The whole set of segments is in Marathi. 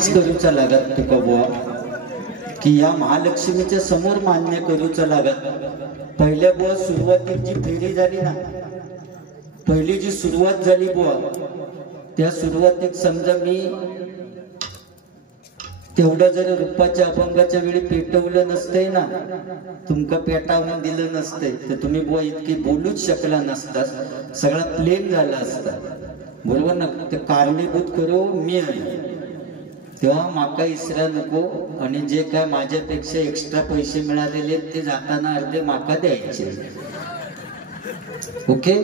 नक्कीच करूचा लागत तुका बुवा की या महालक्ष्मीच्या समोर मान्य करूचा लागत। पहिल्या बुवा सुरुवातीची जी फेरी झाली ना, पहिली जी सुरुवात झाली बुवा, त्या सुरुवातीत समजा मी तेवढं जर रूपाच्या अभंगाच्या वेळी पेटवलं नसते ना, तुमका पेटावून दिलं नसते तर तुम्ही बुवा इतकी बोलूच शकला नसता, सगळा प्लेन झाला असता, बरोबर ना। ते कारणीभूत करू मी आहे, तेव्हा माका इसरा नको, आणि जे काय माझ्यापेक्षा एक्स्ट्रा पैसे मिळालेले ते जाताना अर्धे माका द्यायचे। ओके,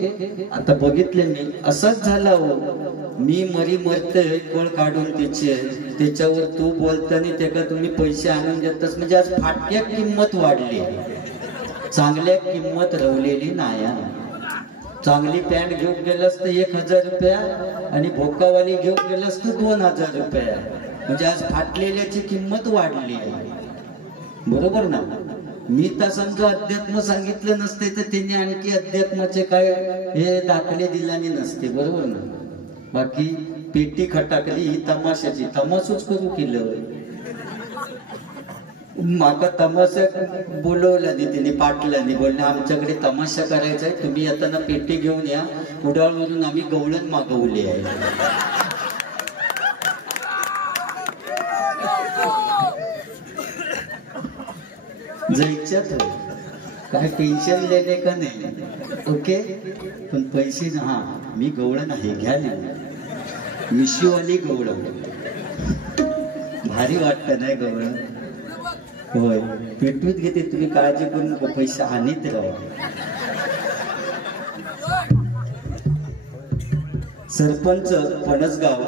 आता बघितले मी असंच झालं हो, मी मरी मरते कोळ काढून त्याच्यावर तू बोलताना त्याला तुम्ही पैसे आणून देतस, म्हणजे आज फाटक्या किंमत वाढली, चांगल्या किंमत रवलेली नाही। चांगली पॅन्ट घेऊन गेलंस तर 1000 रुपया आणि भोकावाली घेऊन गेलंस तर 2000 रुपया, म्हणजे आज फाटलेल्याची किंमत वाढली आहे, बरोबर ना। मी तर समजा अध्यात्म सांगितलं नसते तर त्यांनी आणखी अध्यात्माचे काय हे दाखले दिल्याने नसते, बरोबर ना। बाकी पेटी खटाकली ही तमाशाची, तमाशूच करू केलं, माका तमाशा बोलवला नाही त्यांनी, पाटला नाही, बोलले आमच्याकडे तमाशा करायचा आहे, तुम्ही येताना पेटी घेऊन या, कुडाळवरून आम्ही गवळण मागवले आहे। जायच्यात काय टेन्शन लेणे का नाही, ओके, पण पैसे ना, हा मी गवळण आहे घ्या, मिशीवाली गवळण भारी वाटत नाही गवळण, होय पेटवीत घेते, तुम्ही काळजी करून पैसे आणीत राहा। सरपंच फणसगाव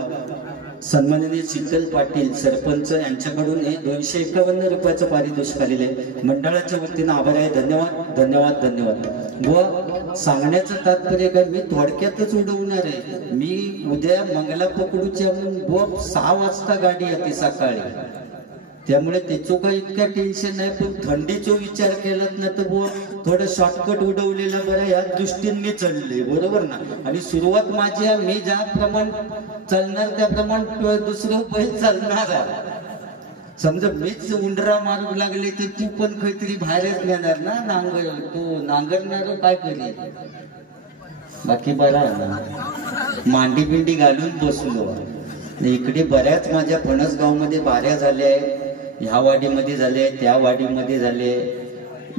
सन्माननीय शीतल पाटील सरपंच यांच्याकडून हे 251 रुपयाचं पारितोषिक आलेले आहे, मंडळाच्या वतीनं आभार आहे, धन्यवाद धन्यवाद धन्यवाद। व सांगण्याचं तात्पर्य काय, मी थोडक्यातच उडवणार आहे, मी उद्या मंगला पकडूच्या म्हणून 6 वाजता गाडी येते सकाळी, त्यामुळे त्याचं काही इतका टेन्शन नाही, पण थंडीचा विचार केलात ना तर बुवा थोडं शॉर्टकट उडवलेलं बरं, या दृष्टीने मी चालले, बरोबर ना। आणि सुरुवात माझी आहे, मी ज्याप्रमाणे चालणार त्याप्रमाणे दुसरं बैल चालणार आहे, समजा मीच उंडरा मारू लागले तर तू पण काहीतरी बाहेरच नेणार ना, तो नांगरणार काय करी, बाकी बरा ना, मांडी बिंडी घालून बसलो। इकडे बऱ्याच माझ्या फणसगाव मध्ये बाऱ्या झाल्या आहेत, ह्या वाडीमध्ये झाले, त्या वाडीमध्ये झाले,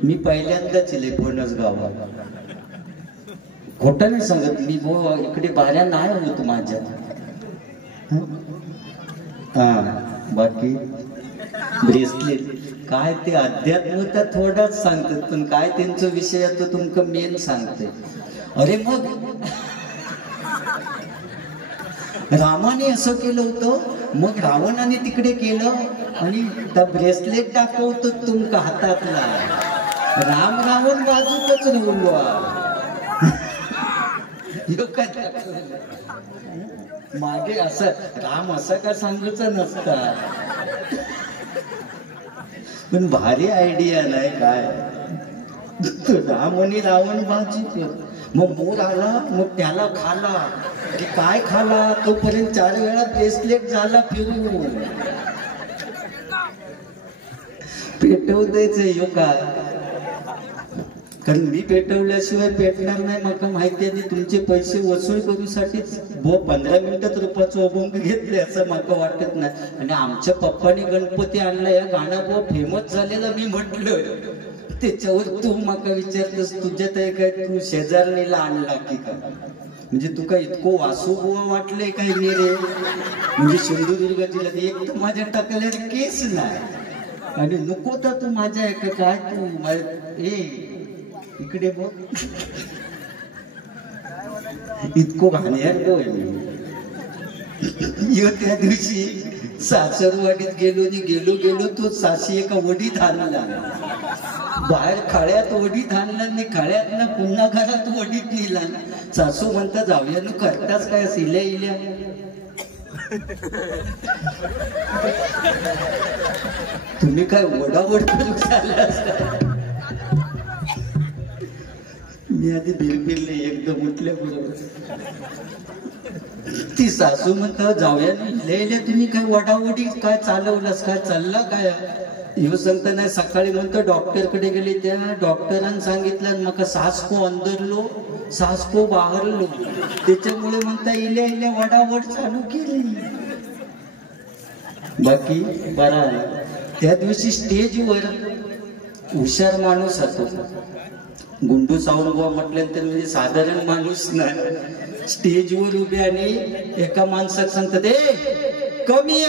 मी पहिल्यांदाच इले फणसगावात, खोटं नाही सांगत मी, इकडे बाऱ्या नाही होत माझ्या, बाकी ब्रेसलेट काय ते अध्यात्म तर थोडाच सांगतात, पण काय त्यांचा विषय तो तुमका मेन सांगते। अरे मग रामाने असं केलं होतं, मग रावणाने तिकडे केलं, आणि त्या ब्रेसलेट दाखवतो तुमका हातातला, राम रावण बाजूकच रवलो, मागे असं राम असं का सांगायचं नसता, पण भारी आयडिया नाही काय, राम आणि रावण बाजू, मग मोर आला, मग त्याला खाला की काय खाला, तोपर्यंत 4 वेळा ब्रेसलेट झाला फिरून, पेटवू द्यायचं यो काय, कारण मी पेटवल्याशिवाय पेटणार नाही, मला माहिती आहे, तुमचे पैसे वसूल करूसाठी 15 मिनिटात रुपयाचं अभंग घेतले असं मला वाटत नाही। आणि आमच्या पप्पानी गणपती आणला, या गाणं फेमस झालेलं, मी म्हटलं त्याच्यावर तू मला विचारतस तुझ्यात आहे काय, तू शेजारणीला आणला की काय, म्हणजे तू काय इतकं वासू बुवा वाटलंय काय रे, म्हणजे सिंधुदुर्ग जिल्ह्यात एक तर माझ्या टाकल्यावर केस नाही, आणि नको तर तू माझ्या आहे काय, तू इकडे बघ, इतकं घाणेरडं आहे मी। त्या दिवशी सासरवाडीत गेलो तो सासी एका वडीत आणला, बाहेर खळ्यात वडीत आणला नाही, खळ्यात ना पुन्हा घरात वडीत नेला, सासू म्हणता जाऊया न करताच काय सिल्या इल्या, तुम्ही काय वडावड करू चालला असता, मी आधी बिरबिरले एकदम उठल्या बरोबर, ती सासू म्हणतं जाऊया लिहिले तुम्ही काय वडावडी काय चालवलंस काय चाललं काय येऊ सांगता नाही. सकाळी म्हणतो डॉक्टरकडे गेली त्या डॉक्टरांनी सांगितलं मग सास को अंदरलो सास को बाहेरलो त्याच्यामुळे म्हणता इल्या इल्या वडावड चालू केली. बाकी बरा त्या दिवशी स्टेजवर हुशार माणूस होतो. गुंडू सावंतबुवा म्हटल्यानंतर म्हणजे साधारण माणूस नाही. स्टेजवर उभे आणि एका माणसाक सांगतात ए कमी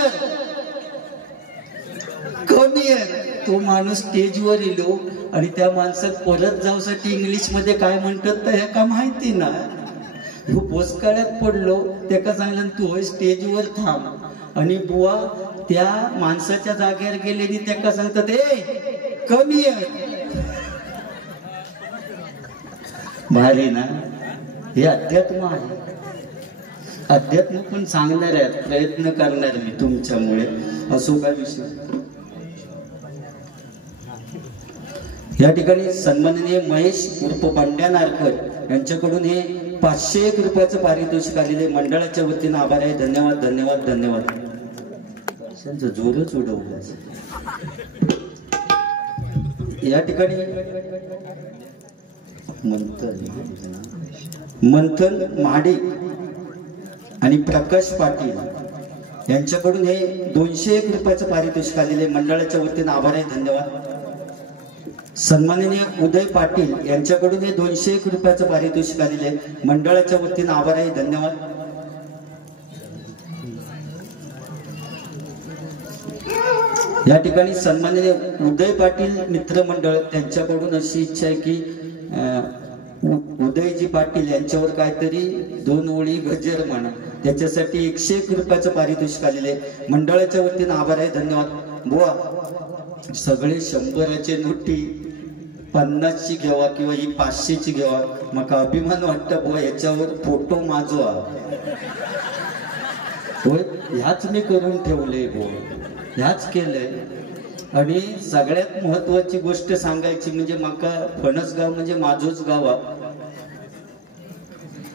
तो माणूस स्टेजवर येलो आणि त्या माणसात परत जाऊसाठी इंग्लिश मध्ये काय म्हणतात तर ह्याका माहिती ना. पोस्काळ्यात पडलो त्याका सांगितलं तू स्टेजवर थांब आणि बुवा त्या माणसाच्या जागेवर गेलेली त्याका सांगतात ए कमी भारी ना. हे अध्यात्म आहे. अध्यात्म पण सांगणार आहेत प्रयत्न करणार मी तुमच्यामुळे असो काय विषय. या ठिकाणी सन्माननीय महेश उर्फ बंड्या नारकर यांच्याकडून हे 501 रुपयाचं पारितोषिक आलेले मंडळाच्या वतीनं आभार आहे. धन्यवाद धन्यवाद धन्यवाद. जोरच उडवलं. या ठिकाणी मंथन महाडिक आणि प्रकाश पाटील यांच्याकडून हे 201 रुपयाचं पारितोषिक आलेले मंडळाच्या वतीनं आभार आहे. धन्यवाद. सन्माननीय उदय पाटील यांच्याकडून हे 201 रुपयाचं पारितोषिक आलेले मंडळाच्या वतीनं आभार आहे. धन्यवाद. या ठिकाणी सन्माननीय उदय पाटील मित्र मंडळ त्यांच्याकडून अशी इच्छा आहे की उदयजी पाटील यांच्यावर काहीतरी 2 ओळी गजर म्हणा त्याच्यासाठी 101 रुपयाचं पारितोषिक आलेले मंडळाच्या वतीनं आभार आहे. धन्यवाद. बुवा सगळे 100चे नोटी 50ची घ्यावा किंवा ही 500ची घ्यावा मका अभिमान वाटतं बुवा याच्यावर फोटो माजवा. होय ह्याच मी करून ठेवले बुवा ह्याच केलंय. आणि सगळ्यात महत्वाची गोष्ट सांगायची म्हणजे माका फणसगाव म्हणजे माझोच गाव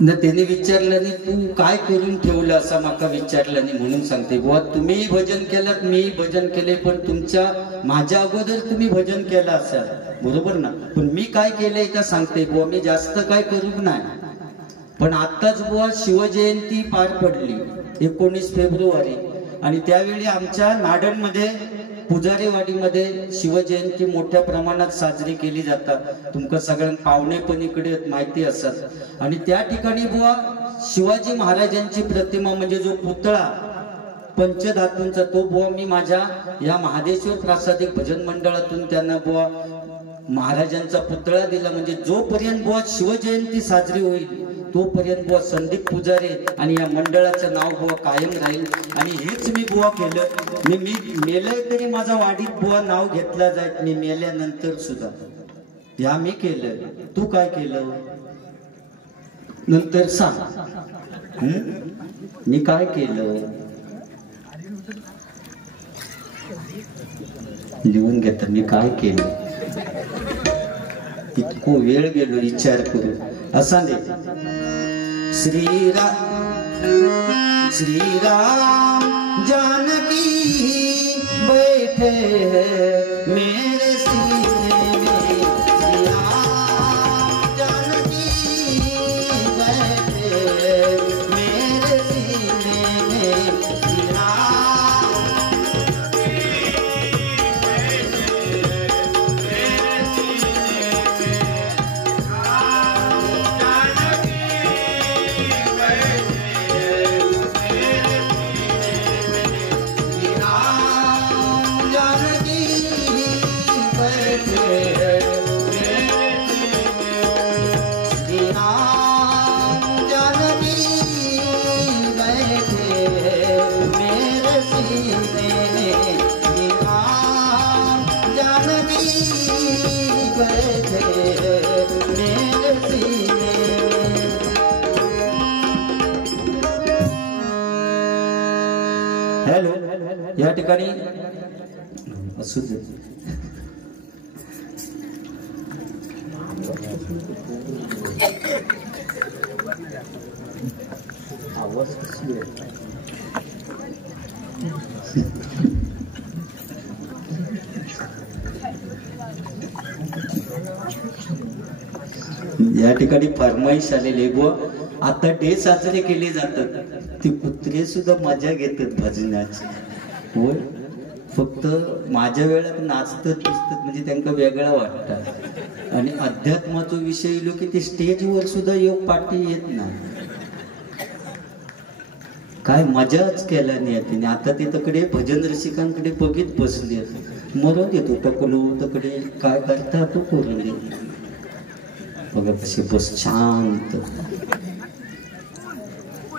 न. त्याने विचारलं नाही तू काय करून ठेवलं असा माका विचारलं नाही म्हणून सांगते बुवा तुम्ही भजन केलं मी भजन केले पण तुमच्या माझ्या अगोदर तुम्ही भजन केलं असाल बरोबर ना. पण मी काय केलंय त्या सांगते बुवा मी जास्त काय करू नाही. पण आताच बुवा शिवजयंती पार पडली 19 फेब्रुवारी आणि त्यावेळी आमच्या नाडणमध्ये पुजारीवाडीमध्ये शिवजयंती मोठ्या प्रमाणात साजरी केली जातात. तुमका सगळ्यांना पाहुणे पण इकडे माहिती असतात. आणि त्या ठिकाणी बुवा शिवाजी महाराजांची प्रतिमा म्हणजे जो पुतळा पंचधातूंचा तो बुवा मी माझ्या या महादेश्वर प्रासादिक भजन मंडळातून त्यांना बुवा महाराजांचा पुतळा दिला. म्हणजे जोपर्यंत बुवा शिवजयंती साजरी होईल तोपर्यंत बुवा संदीप पुजारी आणि या मंडळाचं नाव बुवा कायम राहील. आणि हेच मी बुवा केलं. मी मेलय तरी माझा वाडीत बुवा नाव घेतला जाईल. मी मेल्यानंतर सुद्धा ह्या मी केलं. तू काय केलं नंतर सांग. मी काय केलं लिहून घेत मी काय केलं. इतको वेळ गेलो विचार करू असा नाही. श्रीराम जानकी बैठे मेरे सीने में. श्रीराम जानकी बैठे मेरे सीने में. हॅलो या ठिकाणी असू दे. आवाज कसली आहे? या ठिकाणी फरमाईश आलेली बुवा, आता डे साजरे केले जातात, ती कुत्रे सुद्धा मजा घेतात भजनाची. होय, फक्त माझ्या वेळात नाचतात दिसतात म्हणजे त्यांना वेगळा वाटतं. आणि अध्यात्माचा विषय इलो की ते स्टेजवर सुद्धा योग पाठी येत ना, काय मजाच केला नाही तिने. आता ते तकडे भजन रसिकांकडे बघित बसले, मरून येतो टकलो तकडे काय करता तो करून दे बघा कसे बस शांत.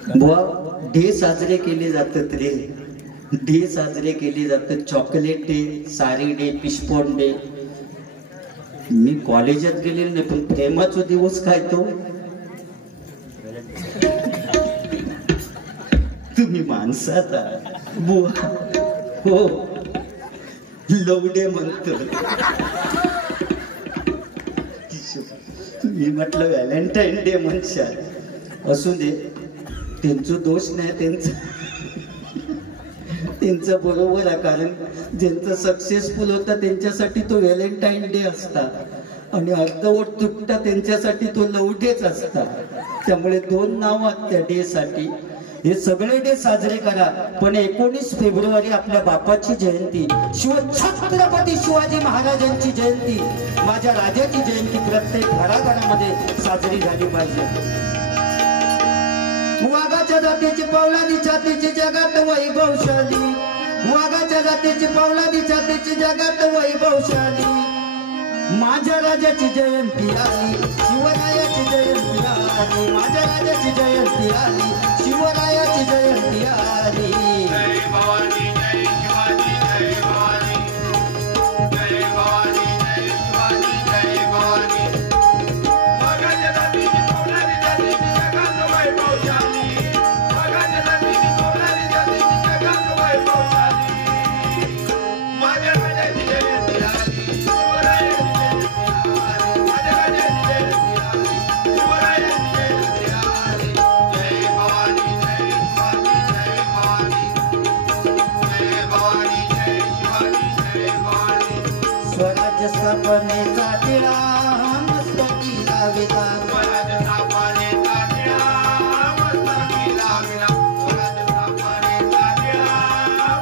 बुवा, डे साजरे केले जातात रे, डे साजरे केले जातात. चॉकलेट डे, सारी डे, पिशपॉन डे. मी कॉलेजात गेलेलो नाही, पण प्रेमाचा दिवस काय तो तुम्ही माणसाचा बुवा हो लव डे म्हणतो. मी म्हटलं व्हॅलेंटाईन डे म्हणशात, असू दे, त्यांचं दोष नाही, त्यांचं बरोबर आहे. कारण ज्यांचं सक्सेसफुल होता त्यांच्यासाठी तो व्हॅलेंटाईन डे असतात आणि अर्धवट तुटता त्यांच्यासाठी तो लव डेच असतात. त्यामुळे दोन नाव आहेत त्या डे साठी. हे सगळे डे साजरे करा, पण 19 फेब्रुवारी आपल्या बापाची जयंती, छत्रपती शिवाजी महाराजांची जयंती, माझ्या राजाची जयंती प्रत्येक घराघरामध्ये साजरी झाली पाहिजे. वाघाच्या जातीची पौलादी छातीची जगात वैभवशाली, वाघाच्या जातीची पौलादी छातीची जगात वैभवशाली, माझ्या राजाची जयंती आली, शिवरायाची जयंती आली, माझ्या राजाची जयंती आली, शिवरायाची जयंती आली. जय भवानी, जय शिवाजी, जय भवानी, जय भवानी, जय शिवाजी, जय भवानी. वाघाच्या जातीची पौलादी छातीची जगात वैभवशाली, वाघाच्या जातीची पौलादी छातीची जगात वैभवशाली, माझ्या राजाची जयंती आली, शिवरायाची जयंती आली, माझ्या राजाची जयंती आली, शिवरायाची जयंती आली. जय भवानी, जय शिवाजी, जय भवानी, जय भवानी, जय शिवाजी, जय भवानी. स्वराज्य स्थापनेचा टिळा मस्तकी लाविला, स्वराज्य स्थापनेचा टिळा मस्तकी लाविला, स्वराज्य स्थापनेचा टिळा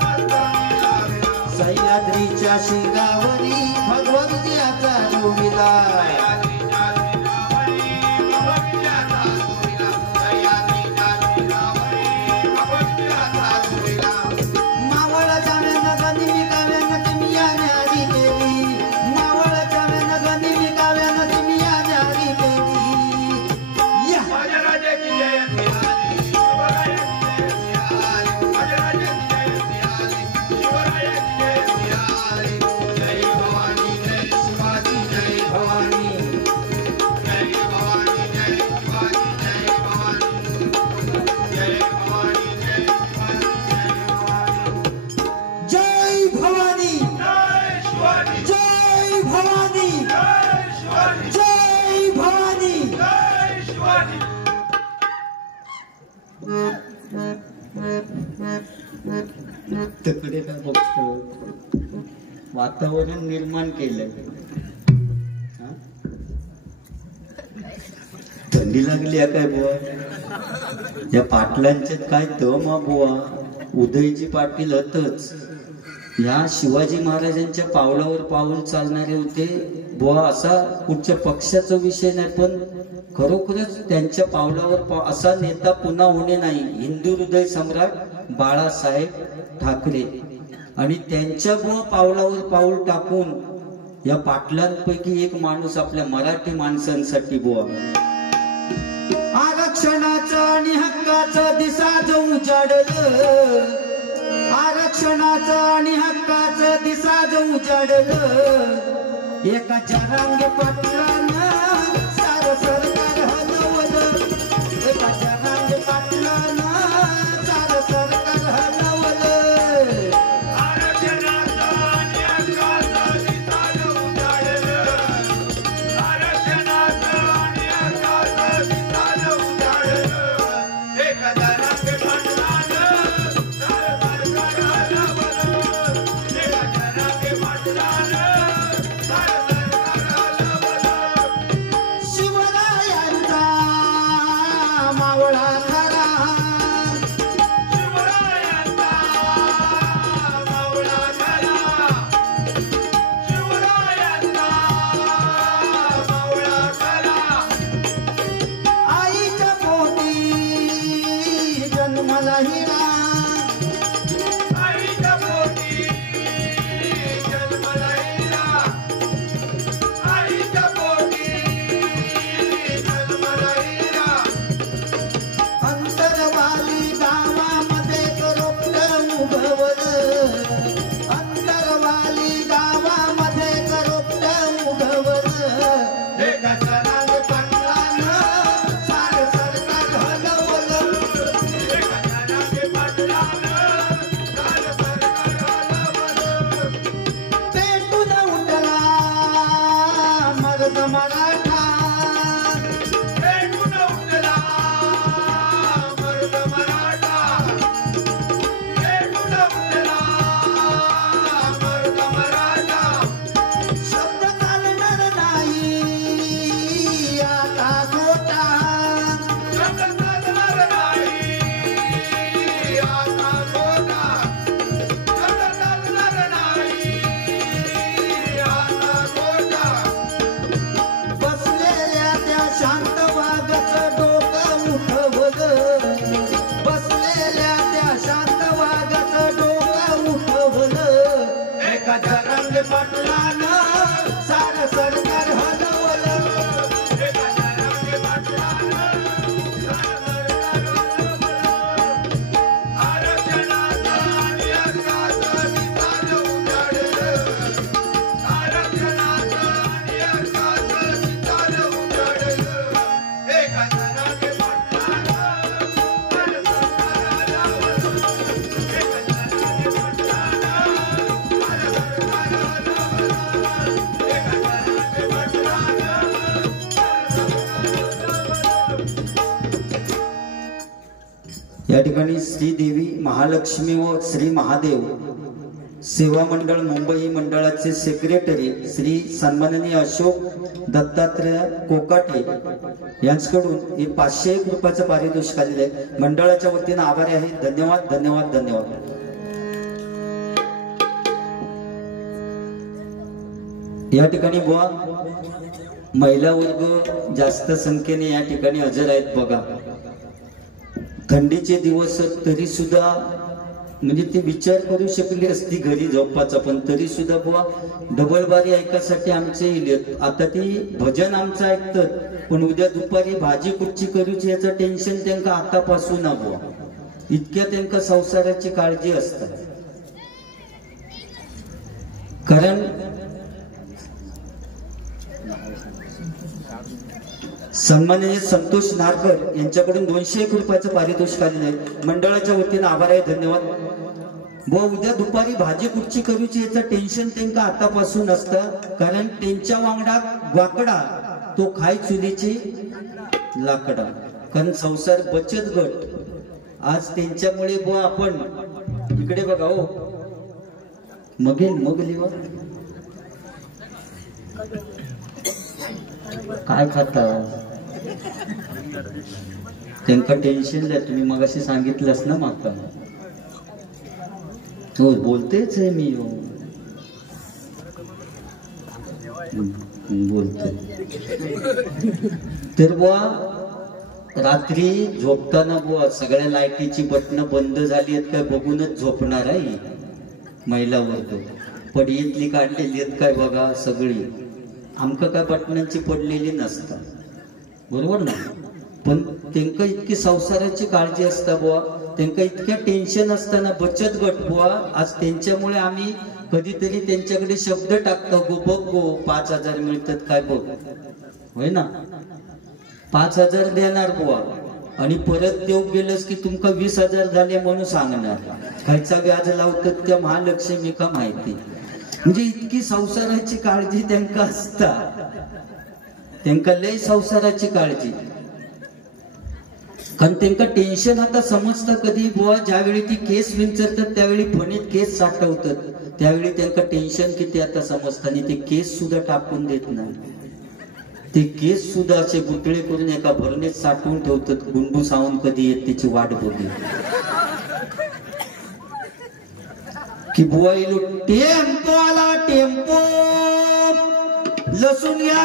मस्तकी लाविला. सह्याद्रीच्या शिंगावरी भगवद्गीताचा रुविला, सह्याद्रीच्या शिंगावरी भगवद्गीताचा रुविला, सह्याद्रीच्या शिंगावरी भगवद्गीताचा रुविला. मावळाच्या मेनगनी मी काव्यानं तुम्ही न्यारी केली, मावळाच्या मेनगनी मी काव्यानं तुम्ही न्यारी केली. माझ्या राजाची जयंती आली, शिवरायाची जयंती आली, माझ्या राजाची जयंती आली, शिवरायाची जयंती आली. जय भवानी, जय शिवाजी, जय भवानी, जय भवानी, जय शिवाजी, जय भवानी, जय भवानी, जय शिवाजी, जय भवानी. जय भवानी, जय शिवाजी, जय भवानी, जय शिवाजी, जय भवानी, जय शिवाजी. तिकडे काय बघतो, वातावरण निर्माण केलंय. थंडी लागली आहे काय बुवा? या पाटलांच्यात काय दम हा बुवा. उदयजी पाटील हतच या शिवाजी महाराजांच्या पावलावर पाऊल चालणारे होते बुवा. असा कुठच्या पक्षाचा विषय नाही, पण खरोखरच त्यांच्या पावलावर असा नेता पुन्हा होणे नाही. हिंदू हृदय सम्राट बाळासाहेब ठाकरे आणि त्यांच्या बुवा पावलावर पाऊल टाकून या पाटलांपैकी एक माणूस आपल्या मराठी माणसांसाठी बुवा आरक्षणाचं आणि हक्काचं दिसा जो उजाडलं, आरक्षणाचं आणि हक्काचं दिसा जो उजाडलं, एका जरांगे पाटलानं सारं सरकार हलवलं, एका जरांगे पाटलानं सारं सरकार हलवलं. आरक्षणाचं आणि हक्काचं दिसा जो उजाडलं, आरक्षणाचं आणि हक्काचं दिसा जो उजाडलं, एका एका जरांगे पाटलानं सारं सरकार हलवलं. एका जरांगे पाटलानं आरक्षणाचं आणि हक्काचं निकाल उजाडलं. आरक्षणाचं आणि हक्काचं निकाल उजाडलं. एका जरांगे या ठिकाणी श्रीदेवी महालक्ष्मी व श्री महादेव सेवा मंडळ मुंबई मंडळाचे सेक्रेटरी श्री सन्माननीय अशोक दत्तात्रय कोकाटे यांच्याकडून हे 501 रुपयाचं पारितोषिक आलेलं आहे. मंडळाच्या वतीने आभारी आहे. धन्यवाद धन्यवाद धन्यवाद. या ठिकाणी बुवा महिला वर्ग जास्त संख्येने या ठिकाणी हजर आहेत. बघा थंडीचे दिवस तरी सुद्धा म्हणजे ते विचार करू शकली असती घरी झोपाचा, पण तरी सुद्धा बुवा डबल बारी ऐकासाठी आमचे इलेत. आता ती भजन आमचं ऐकतात, पण उद्या दुपारी भाजी कुठची करूची याचं टेन्शन त्यांना आतापासून बुवा. इतक्या त्यांना संसाराची काळजी असतात. कारण सन्माननीय संतोष नारकर यांच्याकडून 201 रुपयाचं पारितोषिक आलेलं आहे. मंडळाच्या वतीने आभार आहे. धन्यवाद. व उद्या दुपारी भाजी कुठची करूची याचं टेन्शन त्यांना आतापासून असतं. कारण त्यांच्या वांगडा वाकडा तो खाय चुलीची लाकडा. कारण संसार बचत गट आज त्यांच्यामुळे बुवा आपण इकडे बघा हो मग लिवा काय खाता त्यांना टेन्शन द्या. तुम्ही मगाशी सांगितलंच ना माका. हो बोलतेच आहे मी. हो बोलते. तर बुवा रात्री झोपताना बुवा सगळ्या लाईटीची बटणं बंद झाली आहेत काय बघूनच झोपणार आहे महिला वर्ग. पडीतली काढलेली आहेत काय बघा सगळी. आमका काय बटनांची पडलेली नसतात, बरोबर ना. पण त्यांना इतकी संसाराची काळजी असता बुवा, त्यांना इतक्या टेन्शन असताना बचत गट बुवा आज त्यांच्यामुळे आम्ही कधीतरी त्यांच्याकडे शब्द टाकतो. गो बघ गो 5,000 मिळतात काय बघ, होय ना. 5,000 देणार बुवा आणि परत देऊ गेलंस की तुमका 20,000 झाले म्हणून सांगणार. खायचा व्याज लावतात त्या महालक्ष्मी का माहिती. म्हणजे इतकी संसाराची काळजी त्यांना असता. त्यांना लय संसाराची काळजी. कारण त्यांना टेन्शन आता समजतं कधी बुवा ज्यावेळी ती केस विंचरतात त्यावेळी फणीत केस साठवतात त्यावेळी त्यांना टेन्शन किती आता समजतं. आणि ते केस सुद्धा टाकून देत नाही. ते केस सुद्धा असे गुटळे करून एका भरणीत साठवून ठेवतात. गुंडू सावून कधी येत त्याची वाट बघेल की बुवा इलो टेम्पो आला टेम्पो लसूण घ्या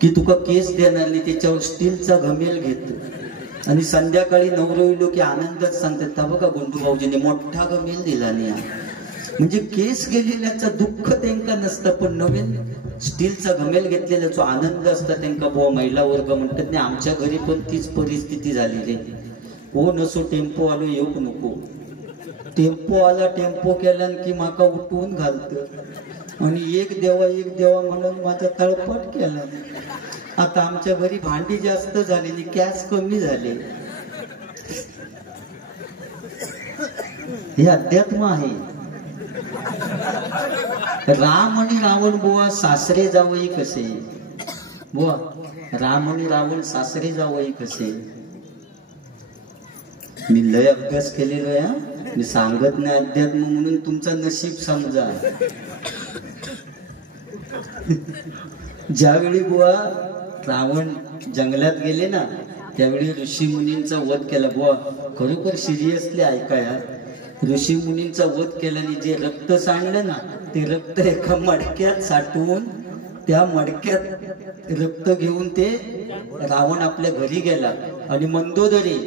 की तुका केस देणार नाही. त्याच्यावर स्टीलचा घमेल घेत आणि संध्याकाळी नवरो इलो की आनंदात सांगतात बघा गुंडू भाऊजीने मोठा घमेल दिला नाही. म्हणजे केस गेलेल्याचा दुःख त्यांना नसतं, पण नवीन स्टीलचा घमेल घेतलेल्याचा आनंद असता त्यांना. बुवा महिला वर्ग म्हणतात नाही आमच्या घरी पण तीच परिस्थिती झाली रे. हो नसो टेम्पो आलो येऊ नको. टेम्पो आला टेम्पो केला की माका उठवून घालत आणि एक देवा म्हणून माझा तळपट केला. आता आमच्या घरी भांडी जास्त झालेली गॅस कमी झाले. हे अध्यात्म आहे. राम आणि रावण बुवा सासरे जावई कसे बुवा. राम आणि रावण सासरे जावई कसे. मी लय अभ्यास केलेलो आहे. मी सांगत नाही अध्यात्म म्हणून तुमचा नशीब समजा. ज्यावेळी बुवा रावण जंगलात गेले ना त्यावेळी ऋषी मुनींचा वध केला. बुवा खरोखर सिरियसली ऐकाया. ऋषी मुनींचा वध केल्याने जे रक्त सांडलं ना ते रक्त एका मडक्यात साठवून त्या मडक्यात रक्त घेऊन ते रावण आपल्या घरी गेला आणि मंदोदरी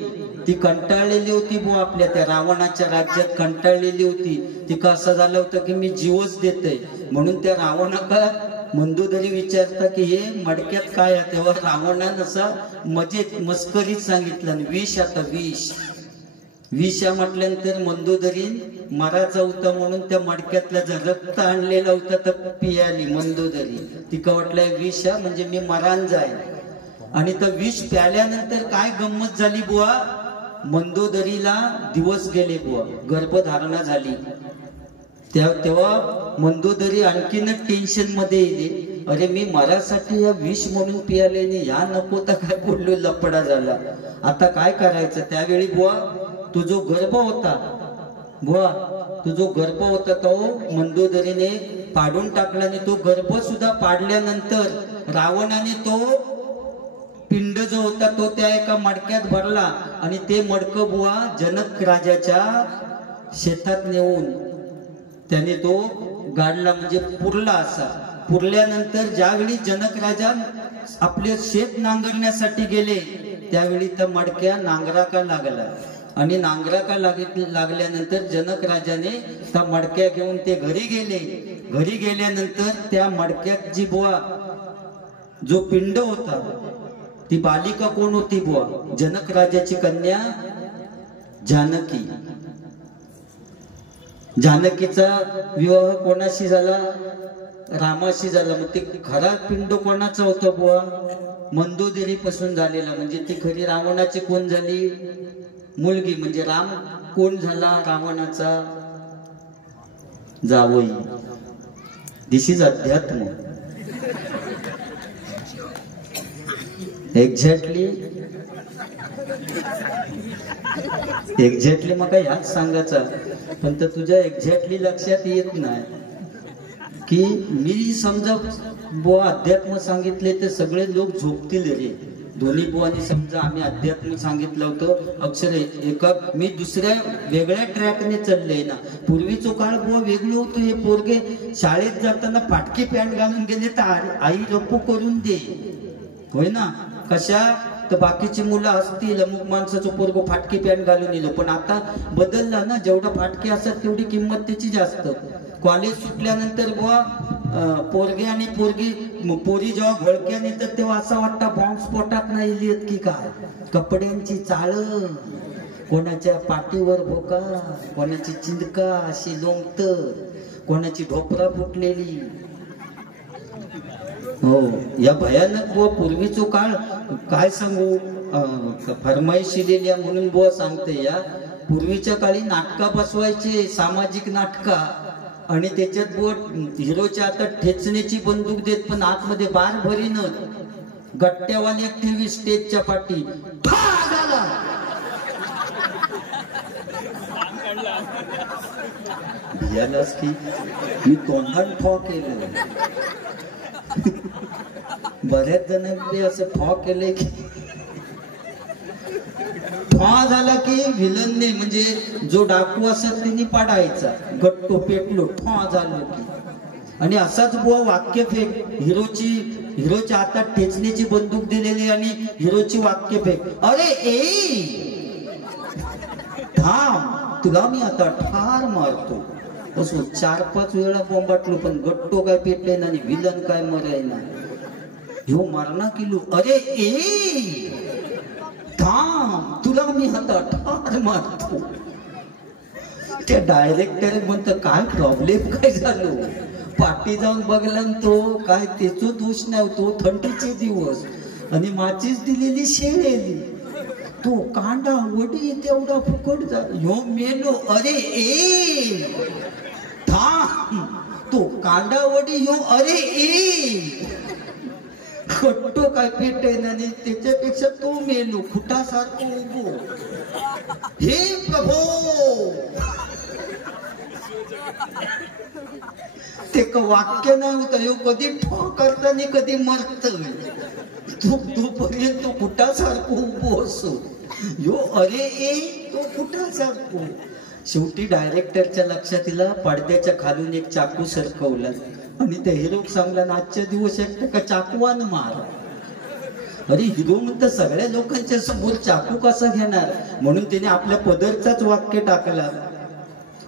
ती कंटाळलेली होती बुवा, आपल्या त्या रावणाच्या राज्यात कंटाळलेली होती. तिका असं झालं होतं की मी जीवच देते. म्हणून त्या रावणाला मंदोदरी विचारता की हे मडक्यात काय आहे. तेव्हा रावणानं असा मजेत मस्करीत सांगितलं, विष आता विष. विषा म्हटल्यानंतर मंदोदरी मराचा होता म्हणून त्या मडक्यातला जर रक्त आणलेला होता तर पियाली मंदोदरी. तिका वाटलंय विषा म्हणजे मी मरान जाय. आणि तर विष प्याल्यानंतर काय गंमत झाली बुवा, मंदोदरीला दिवस गेले बुवा, गर्भधारणा झाली. तेव्हा मंदोदरी आणखीनच टेन्शन मध्ये येते, अरे मी मरासाठी या विष म्हणून पियाले या नको तर काय बोललो लपडा झाला, आता काय करायचं. त्यावेळी बुवा तो जो गर्भ होता बुवा, तो जो गर्भ होता तो मंदोदरीने पाडून टाकला. आणि तो गर्भ सुद्धा पाडल्यानंतर रावणाने तो पिंड जो होता तो त्या एका मडक्यात भरला. आणि ते मडकं बुवा जनक राजाच्या शेतात नेऊन त्याने तो गाडला, म्हणजे पुरला. असा पुरल्यानंतर ज्यावेळी जनक राजा आपले शेत नांगरण्यासाठी गेले त्यावेळी त्या मडक्या नांगराका लागला. आणि नांगराका लागल्यानंतर जनक राजाने त्या मडक्या घेऊन ते घरी गेले. घरी गेल्यानंतर त्या मडक्यात जी बुवा जो पिंड होता ती बालिका कोण होती बुवा, जनक राजाची कन्या जानकी. जानकीचा विवाह कोणाशी झाला, रामाशी झाला. मग ते खरा पिंड कोणाचा होता बुवा, मंदोदरी पासून झालेला. म्हणजे ती खरी रावणाची कोण झाली, मुलगी. म्हणजे राम कोण झाला, रावणाचा जावई. दिस इज अध्यात्म. एक्झॅक्टली मग ह्याच सांगायचा, पण तर तुझ्या एक्झॅक्टली लक्षात येत नाही की मी समजा बुवा अध्यात्म सांगितले तर सगळे लोक झोपतील रे. दोन्ही बुवानी समजा आम्ही अध्यात्म सांगितलं होतं अक्षर एका मी दुसऱ्या वेगळ्या ट्रॅकने चालले ना. पूर्वीचं काळ बुवा वेगळं होतं. हे पोरगे शाळेत जाताना फाटकी पॅन्ट घालून गेले तर आई रप्पू करून दे, होय ना. कशा तर बाकीची मुलं असतील, अमुक माणसाचं पोरगो फाटकी पॅन्ट घालून येलो. पण आता बदलला ना, जेवढा फाटके असतात तेवढी किंमत त्याची जास्त. कॉलेज सुटल्यानंतर बुवा पोरगे आणि पोरी जेव्हा घळक्याने येतात तेव्हा असं वाटतं बॉम्ब स्फोटात नाही लिहित की काय. कपड्यांची चाळ, कोणाच्या पाठीवर भोका, कोणाची चिंदका अशी लोंबत, कोणाची ढोपरा फुटलेली. हो, या भयानक बुवा पूर्वीचो काळ काय सांगू. फरमाईश दिलेल्या म्हणून बुवा सांगते, या पूर्वीच्या काळी नाटका बसवायचे, सामाजिक नाटका. आणि त्याच्यात बुवा हिरोच्या आता ठेचण्याची बंदूक देत, पण आतमध्ये बार भरीन गट्ट्यावाले ठेवी स्टेजच्या पाठी. भियालाच की मी तोंडात ठॉ केलं. बऱ्याच जणांनी असं ठॉ केले की ठॉ झाला की विलनने म्हणजे जो डाकू असत त्यांनी पाडायचा. गट्टो पेटलो ठॉ झालो की. आणि असाच बुवा वाक्य फेक. हिरोच्या हातात ठेचण्याची बंदूक दिलेली आणि हिरोची वाक्य फेक. अरे ए थांब, तुला मी आता ठार मारतो. असो 4-5 वेळा बोंबाटलो पण गट्टो काय पेटले ना आणि विलन काय मराय ना. ह्यो मारणा किलो. अरे ए थांब, तुला मी आता ठार मारतो. त्या डायरेक्टर म्हणतो काय प्रॉब्लेम काय झालो. पाठी जाऊन बघला तो काय त्याचो दोष नाही, तो थंडीचे दिवस आणि माचीच दिलेली शेळेली. तो कांदा वडी तेवढा फुकट झाला. ह्यो मेलो. अरे ए थांब, तो कांदा वडी ह्यो. अरे ए खट्टो काय पेटेन आणि त्याच्यापेक्षा तो मेलो फुटासारखं उभो. हे प्रभो, ते वाक्य नाही होत. ह्यो कधी ठो करताना कधी मरत. तोपर्यंत तो फुटासारखं उभो असो. ह्यो अरे ए तो फुटासारखं. शेवटी डायरेक्टरच्या लक्षात दिला, पडद्याच्या खालून एक चाकू सरकवला आणि त्या हिरोक सांगला आजच्या दिवस एक का चाकवान मार. अरे हिरो म्हणतं सगळ्या लोकांच्या समोर चाकू कसा घेणार, म्हणून त्याने आपल्या पदरचाच वाक्य टाकला,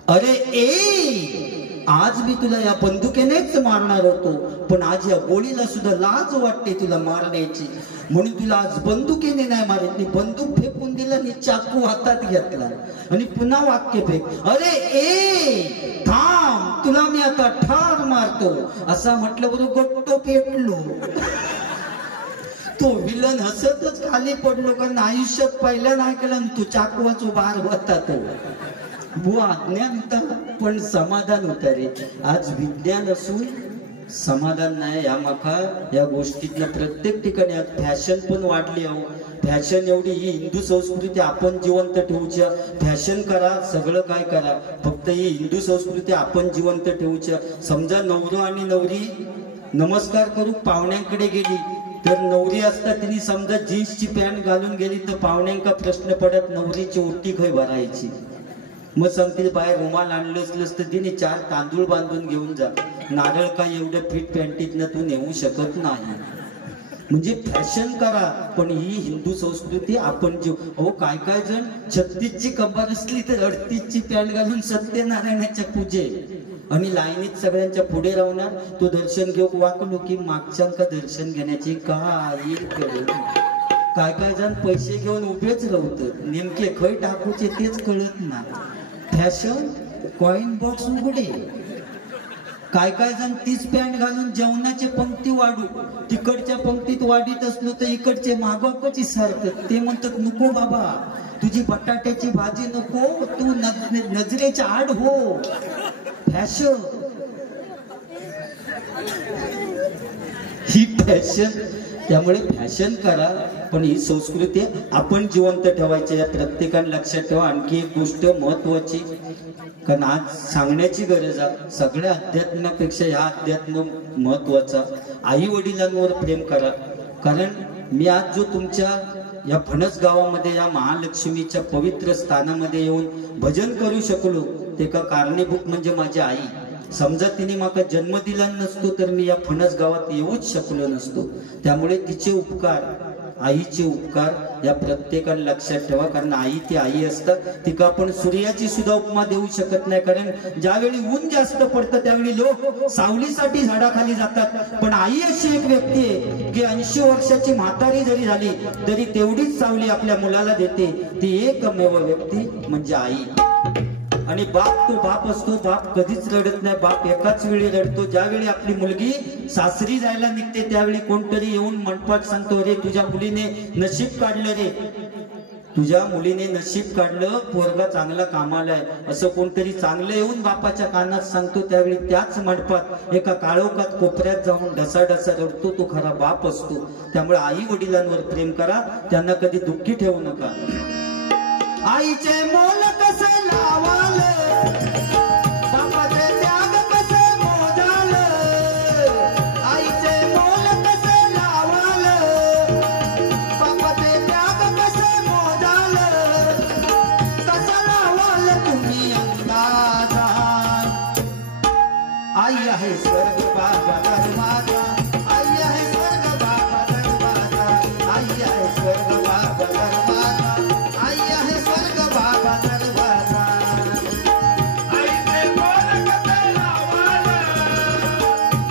अरे ए आज मी तुला या बंदुकीनेच मारणार होतो, पण आज या गोळीला सुद्धा लाज वाटते तुला मारण्याची, म्हणून तुला आज बंदुकीने नाही मारत. मी बंदूक फेकून दिला आणि चाकू हातात घेतला आणि पुन्हा वाक्य फेक, अरे ए थांब तुला मी आता ठार मारतो. असा म्हटलं बरोबर गट्टो पेटलो. तो विलन हसतच खाली पडलो, कारण आयुष्यात पहिल्या नाही केला तो चाकवाचो बार होता. तो बुवा अज्ञान होता पण समाधान होता रे. आज विज्ञान असून समाधान नाही. या माका या गोष्टीतल्या प्रत्येक ठिकाणी आज फॅशन पण वाढली. अहो फॅशन एवढी, ही हिंदू संस्कृती आपण जिवंत ठेवूच्या. फॅशन करा सगळं काय करा, फक्त ही हिंदू संस्कृती आपण जिवंत ठेवूच्या. समजा नवरो आणि नवरी नमस्कार करू पाहुण्यांकडे गेली, तर नवरी असता तिने समजा जीन्सची पॅन्ट घालून गेली तर पाहुण्यांका प्रश्न पडत नवरीची ओटी खय भरायची. मग सांगतील बाहेर रुमाल आणलं असलंस तर तिने 4 तांदूळ बांधून घेऊन जा. नारळ काय एवढं फिट पॅन्टीतनं तू नेऊ शकत नाही. म्हणजे फॅशन करा पण ही हिंदू संस्कृती आपण जीव. अहो काय काय जण 36ची कंबर असली तर 38ची पॅन्ट घालून सत्यनारायणाच्या पूजे आणि लाईनीत सगळ्यांच्या पुढे राहणार. तो दर्शन घेऊ वाकलो की मागच्यांका दर्शन घेण्याची काय काय काय जण पैसे घेऊन उभेच राहतात, नेमके खय टाकूचे तेच कळत नाही. फॅशन कॉइन बॉक्स उघडे. काय काय जण 30 पॅन्ट घालून जेवणाचे पंक्ती वाढू, तिकडच्या पंक्तीत वाढीत असलो तर इकडचे मागोकच सारखं. ते म्हणतात नको बाबा तुझी बटाट्याची भाजी नको, तू नजरेच्या आड हो. फॅशन ही फॅशन. त्यामुळे फॅशन करा पण ही संस्कृती आपण जिवंत ठेवायची. या प्रत्येकाने लक्षात ठेवा. आणखी एक गोष्ट महत्वाची, कारण आज सांगण्याची गरज आहे, सगळ्या अध्यात्मापेक्षा ह्या अध्यात्म महत्वाचा. आई वडिलांवर प्रेम करा. कारण मी आज जो तुमच्या या फणस गावामध्ये या महालक्ष्मीच्या पवित्र स्थानामध्ये येऊन भजन करू शकलो ते का कारणीभूत म्हणजे माझी आई. समजा तिने माका जन्म दिला नसतो तर मी या फणस गावात येऊच शकलो नसतो. त्यामुळे तिचे उपकार, आईचे उपकार या प्रत्येकाने लक्षात ठेवा. कारण आई ती आई असतात, तिका आपण सूर्याची सुद्धा उपमा देऊ शकत नाही. कारण ज्यावेळी ऊन जास्त पडतं त्यावेळी लोक सावलीसाठी झाडाखाली जातात, पण आई अशी एक व्यक्ती आहे की 80 वर्षाची म्हातारी जरी झाली तरी तेवढीच सावली आपल्या मुलाला देते. ती एकमेव व्यक्ती म्हणजे आई. आणि बाप तो बाप असतो, बाप कधीच रडत नाही. बाप एकाच वेळी रडतो, ज्यावेळी आपली मुलगी सासरी जायला निघते त्यावेळी कोणतरी येऊन मंडपात सांगतो, अरे तुझ्या मुलीने नशीब काढलं रे, तुझ्या मुलीने नशीब काढलं, पोरगा चांगला कामाला आहे, असं कोणतरी चांगलं येऊन बापाच्या कानात सांगतो. त्यावेळी त्याच मंडपात एका काळोखात कोपऱ्यात जाऊन ढसाढसा रडतो तो खरा बाप असतो. त्यामुळे आई वडिलांवर प्रेम करा, त्यांना कधी दुःखी ठेवू नका. आईचे मोल कसे लावाल, बापाचे त्याग कसे मोजाल, आईचे मोल कसे लावाल, बापाचे त्याग कसे मोजाल, कसा लावाल तुम्ही अंदाजा. आई आहे स्वर्ग बाबा दरवाजा, आई आहे स्वर्ग बाबा दरवाजा, आई आहे स्वर्ग बाबा दरवाजा, आई आहे स्वर्ग बाबा दरवाजा. आईचे मोल कसे लावाल,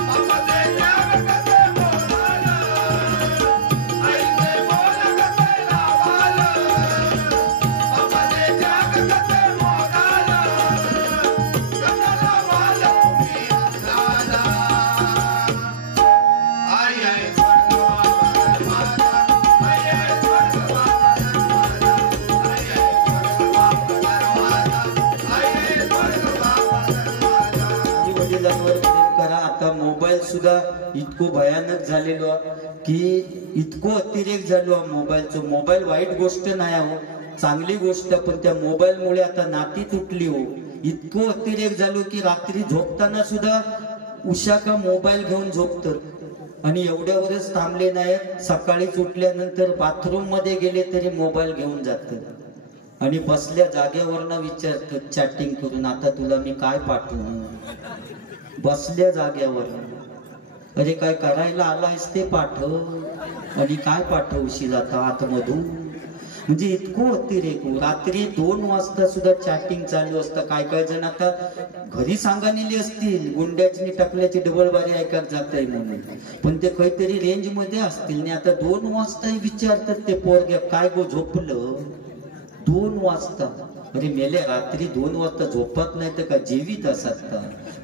बापाचे त्याग कसे मोजाल, आईचे मोल कसे लावाल, बापाचे त्याग कसे मोजाल, कसा लावाल तुम्ही अंदाजा. आई आहे स्वर्ग बाबा दरवाजा, आई आहे स्वर्ग बाबा दरवाजा, आई आहे स्वर्ग बाबा दरवाजा, आई आहे स्वर्ग बाबा दरवाजा. आई वडिलांवर प्रेम करा. आता मोबाईल सुद्धा इतको भयानक झालेलो की इतको अतिरेक झालो मोबाईलचं. मोबाईल वाईट गोष्ट नाही हो, चांगली गोष्ट, पण त्या मोबाईल मुळे आता नाती तुटली हो. इतको अतिरेक झालो की रात्री झोपताना सुद्धा उशा का मोबाईल घेऊन झोपतात. आणि एवढ्यावरच थांबले नाहीत, सकाळीच उठल्यानंतर बाथरूम मध्ये गेले तरी मोबाईल घेऊन जातात आणि बसल्या जागेवरनं विचारतात चॅटिंग करून, आता तुला मी काय पाठवू. बसल्या जाग्यावर, अरे काय करायला आलायस ते पाठव. आणि काय पाठवशील आता आतमधून. म्हणजे इतकं अतिरेक. रात्री 2 वाजता सुद्धा चॅटिंग चालू असतं. काय काय जण आता घरी सांगा नेली असतील गुंड्याची टाकल्याची डबल बारी ऐकत जात आहे म्हणून, पण ते काहीतरी रेंज मध्ये असतील आणि आता 2 वाजता विचारतात ते पोरग्या काय गो झोपलं 2 वाजता. अरे मेले रात्री 2 वाजता झोपत नाही तर का जेवीत असतात.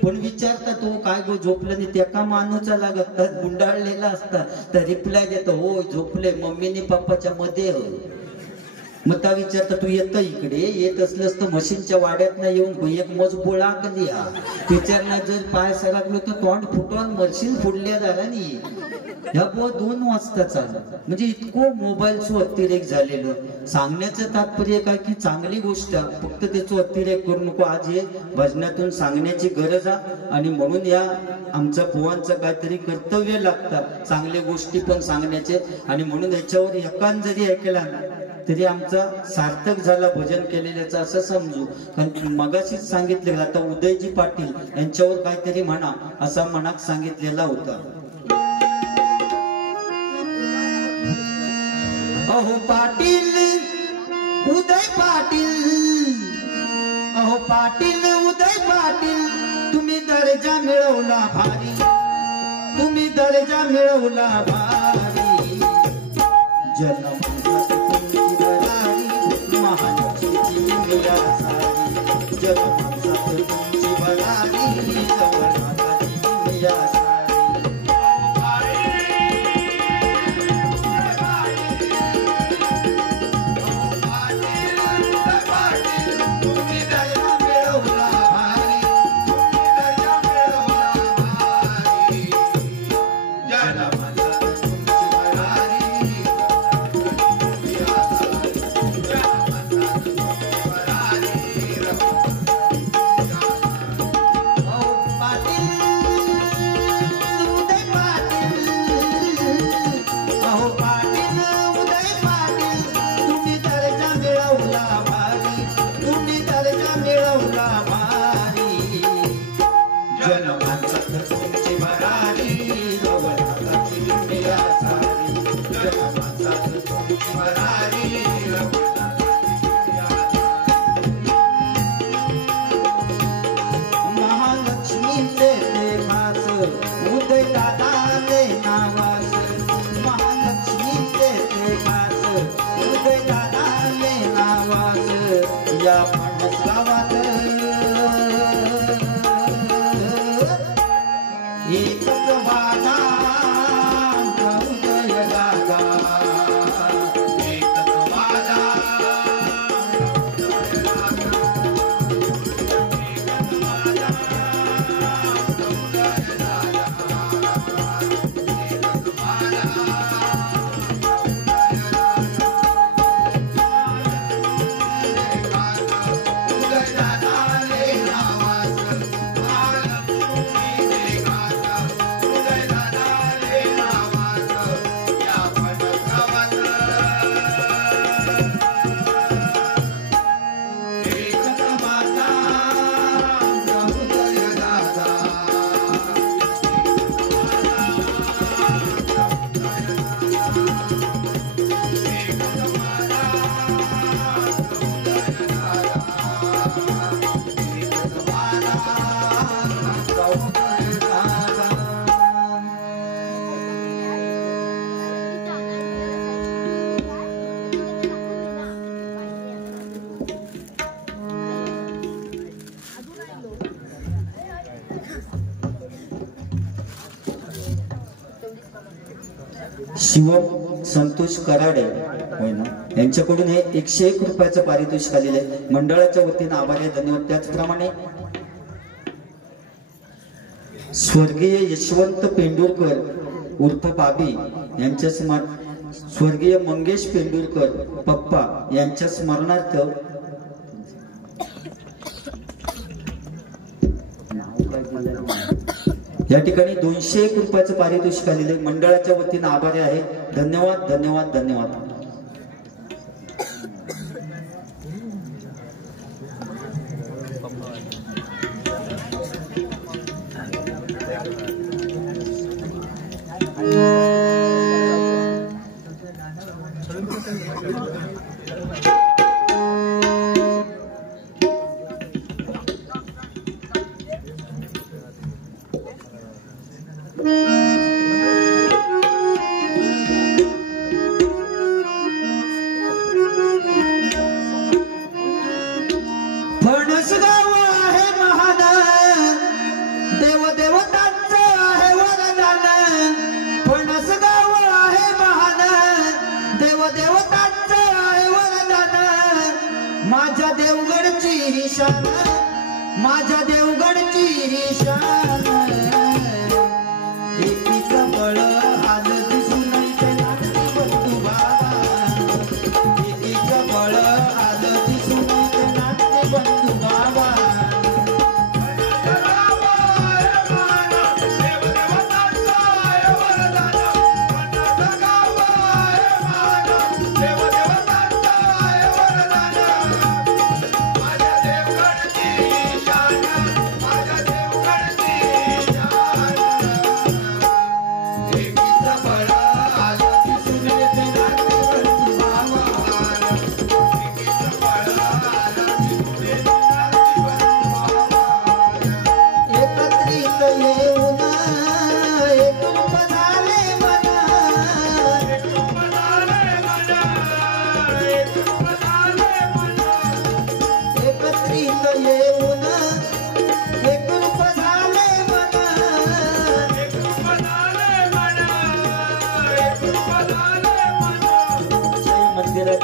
पण विचारतात तो काय गो झोपलं नाही. त्या माणूचा लागतात गुंडाळलेला असतात तर रिप्लाय देतो हो झोपले मम्मीने पप्पाच्या मध्ये. मग त्या विचारता तू येतं इकडे येत असलंस तर मशीनच्या वाड्यात ना येऊन एक मजबोळा कधी हा विचारला जर पाय सरकलो तर तोंड फुटून मशीन फुडल्या दारानी. ह्या 2 वाजता चालू. म्हणजे इतकं मोबाईलचं अतिरेक झालेलं. सांगण्याचं तात्पर्य काय की चांगली गोष्ट फक्त त्याचं अतिरेक करू नको. आज हे भजनातून सांगण्याची गरज आहे आणि म्हणून या आमच्या बुवांचं काहीतरी कर्तव्य लागतात चांगल्या गोष्टी पण सांगण्याचे. आणि म्हणून याच्यावर एकान जरी ऐकला तरी आमचा सार्थक झाला भजन केलेल्याचा असं समजू. कारण मगाशीच सांगितलेलं आता उदयजी पाटील यांच्यावर काहीतरी म्हणा असा मनात सांगितलेला होता. अहो पाटील उदय पाटील अहो पाटील उदय पाटील तुम्ही दर्जा मिळवला भारी तुम्ही दर्जा मिळवला भारी. जन्म शिवम संतोष कराडे होय ना यांच्याकडून हे 101 रुपयाचं पारितोषिक आलेलं आहे. मंडळाच्या वतीने आभारी धन्यवाद. त्याचप्रमाणे स्वर्गीय यशवंत पेंडुरकर उर्फ बाबी यांच्या स्वर्गीय मंगेश पेंडुरकर पप्पा यांच्या स्मरणार्थ या ठिकाणी 201 रुपयाचं पारितोषिक आलेले मंडळाच्या वतीने आभारी आहे. धन्यवाद धन्यवाद धन्यवाद. फणसगाव आहे महान, देवदेवतांचं आहे वरदान. फणसगाव आहे महान, देवदेवतांचं आहे वरदान. माझ्या देवगडची ही शान, माझ्या देवगडची ही शान. एकीचं बळ आलं दिसून इथे नाचती बंधू बाबा. एकीचं बळ आलं दिसून इथे नाचती बंधू बाबा.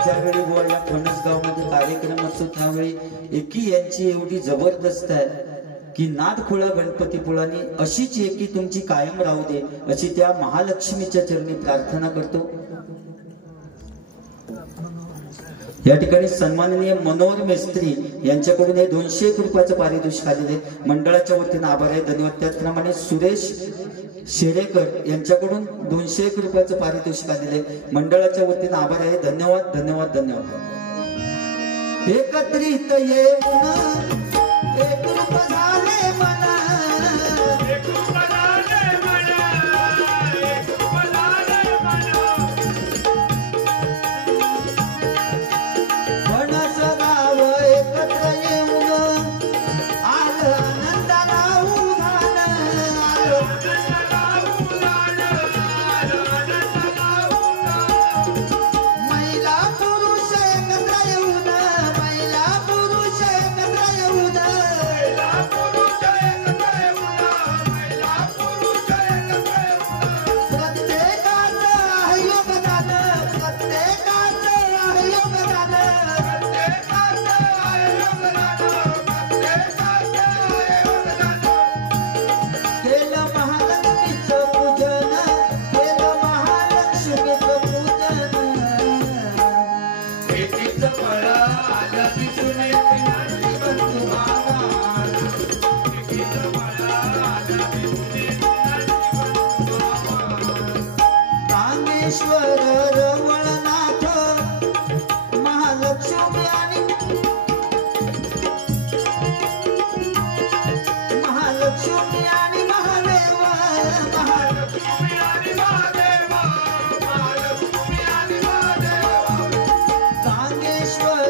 ज्यावेळी गोळ्या फणसगाव मध्ये कार्यक्रम असतो त्यावेळी एकी यांची एवढी जबरदस्त आहे की नादखुळा गणपती पुळानी अशीच एकी तुमची कायम राहू दे अशी त्या महालक्ष्मीच्या चरणी प्रार्थना करतो. या ठिकाणी सन्माननीय मनोहर मेस्त्री यांच्याकडून हे 201 रुपयाचं पारितोषिक आलेले मंडळाच्या वतीने आभार आहे, धन्यवाद. त्याचप्रमाणे सुरेश शेरेकर यांच्याकडून 201 रुपयाचं पारितोषिक आलेले मंडळाच्या वतीने आभार आहे, धन्यवाद धन्यवाद धन्यवाद. एकत्रित येऊन एक रूप झाले मना, एक रूप झाले मना, एक रूप झाले मना. फणसगाव एकत्र येऊन आलं आनंदाला उधाण, आलं महिला पुरुष एकत्र येऊन, महिला पुरुष एकत्र येऊन, महिला पुरुष एकत्र येऊन, महिला पुरुष एकत्र येऊन. प्रत्येकाचं आहे योगदान, प्रत्येकाचं आहे योगदान, प्रत्येकाचं आहे योगदान, प्रत्येकाचं आहे योगदान. केलं महालक्ष्मीचं पूजन, केलं महालक्ष्मीचं पूजन. एकीचं फळ आलं दिसून येते नाचती बंधू बाबा. एकीचं फळ आलं दिसून येते नाचती बंधू बाबा. कामेश्वर रवळनाथ महालक्ष्मी आणि महालक्ष्मी आणि महादेव, महालक्ष्मी आणि महादेव, महालक्ष्मी आणि महादेव. कामेश्वर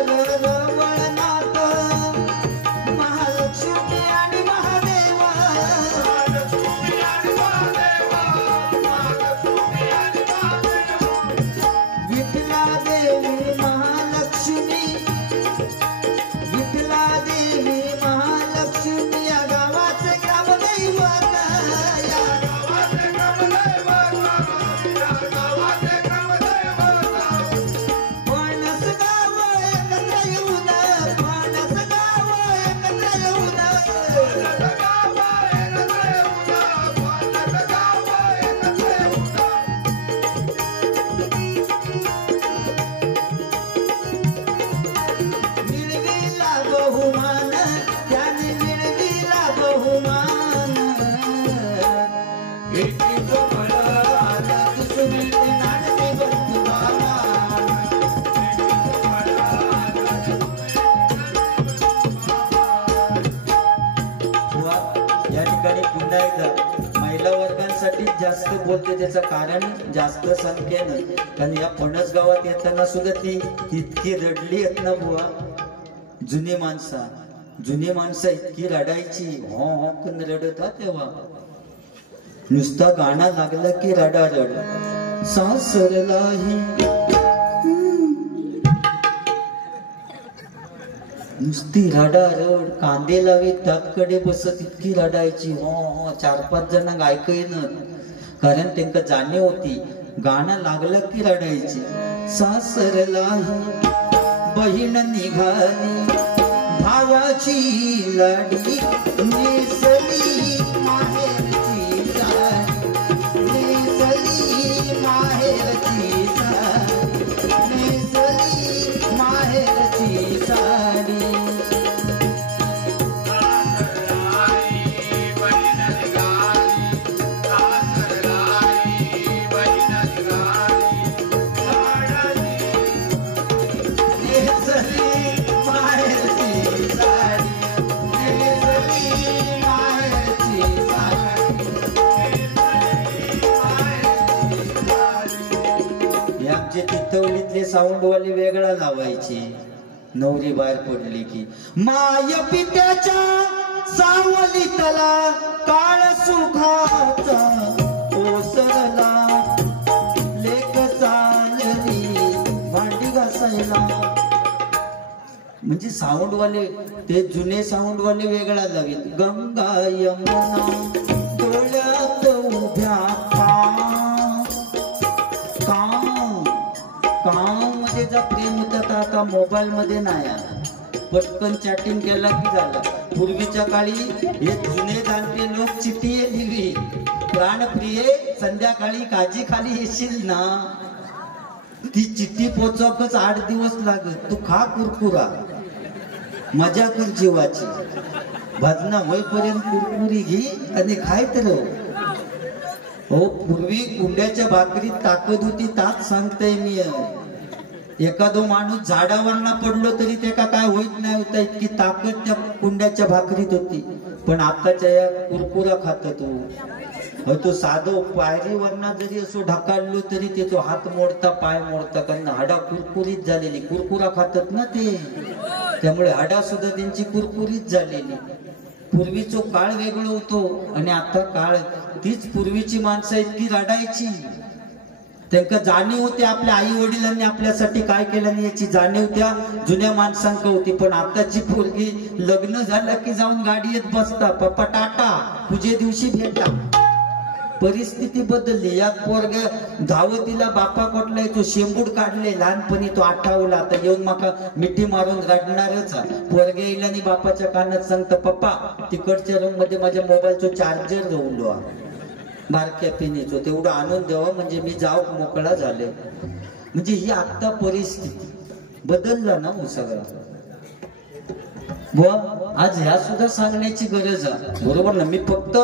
रवळनाथ महालक्ष्मी आणि महादेव, महालक्ष्मी आणि महादेव, महालक्ष्मी आणि महादेव. विठला देवी महालक्ष्मी, विठला देवी महालक्ष्मी या गावाचे ग्रामदैवत, या गावाचे ग्रामदैवत, या गावाचे ग्रामदैवत. फणसगाव एकत्र येऊन, फणसगाव एकत्र येऊन, फणसगाव एकत्र येऊन, फणसगाव एकत्र येऊन. मिळविला बहुमान, त्याने मिळविला बहुमान. एकीचं फळ आलं दिसून येते नाचती बंधू बाबा. एकीचं फळ आलं दिसून येते बुवा. या ठिकाणी पुन्हा एकदा महिला वर्गांसाठी जास्त बोलते, त्याचं कारण जास्त संख्येनं, कारण या फणस गावात येताना सुद्धा ती इतकी रडली आहेत ना बुवा. जुनी माणसं इतकी रडायची, हो हो कन रडत हा तेव्हा. नुसता गाणं लागलं की रडारड. सासरलाही नुसती रडारड, कांदे लावी ताककडे बसत इतकी रडायची. हो 4-5 जणांना ऐकू येणं, कारण त्यांना जाणीव होती गाणं लागलं की रडायची. सासरलाही बहीण निघाली भावाची लाडी, नेसली माहेरची साडी, नेसली माहेरची साडी, नेसली माहेरची साडी. तिथवलीतले साऊंडवाले वेगळा लावायचे. नवरी बाहेर पडली की माय पित्याच्या सावलीतला काळ सुखाचा ओसरला, लेक चालली भांडी घासायला. म्हणजे साऊंडवाले ते जुने साऊंडवाले वेगळा लावीत. गंगा यमुना डोळ्यात उभ्या काम मध्ये जा प्रेम होता तर आता मोबाईल मध्ये नाही. पटकन चॅटिंग केला की झालं. पूर्वीच्या काळी हे जुने जाणते लोक चिठ्ठी लिहिली, प्राणप्रिये संध्याकाळी काजी खाली येशील ना. ती चिठ्ठी पोचवकच 8 दिवस लागत. तू खा कुरकुरा, मजा कर जीवाची, भजना होईपर्यंत कुरकुरी घे आणि खाय तर. हो पूर्वी कुंड्याच्या भाकरीत ताकद होती, ताच सांगताय मी. एखादो माणूस झाडावरना पडलो तरी त्याका काय होत नाही होता, इतकी ताकद त्या कुंड्याच्या भाकरीत होती. पण आताच्या या कुरकुरा खात तो साधो पायरीवरना जरी असो ढकाललो तरी त्याचा हात मोडता पाय मोडता, कारण हाडा कुरकुरीत झालेली. कुरकुरा खातात ना ते, त्यामुळे हाडा सुद्धा त्यांची कुरकुरीत झालेली. पूर्वीचो काळ वेगळं होतो आणि आता काळ. तीच पूर्वीची माणसं इतकी रडायची, त्यांना जाणीव होती आपल्या आई वडिलांनी आपल्यासाठी काय केलं नाही याची जाणीव त्या जुन्या माणसांका होती. पण आताची पोरगी लग्न झालं की जाऊन गाडीत बसता, पप्पा टाटा तुझे दिवशी भेटा. परिस्थिती बदलली. या पोरग्या धावतीला बापा कोटला तो शेंबूड काढले लहानपणी, तो आठावला आता येऊन माका मिठी मारून रडणारच. पोरग्या येईल आणि बापाच्या कानात सांगता पप्पा तिकडच्या रूम मध्ये माझ्या मोबाईलचा चार्जर रवलो, बारक्या पिनीचो तेवढं आणून द्यावं म्हणजे मी जाऊ मोकळा झाले. म्हणजे ही आता परिस्थिती बदलला ना हो सगळं. आज ह्या सुद्धा सांगण्याची गरज आहे, बरोबर ना. मी फक्त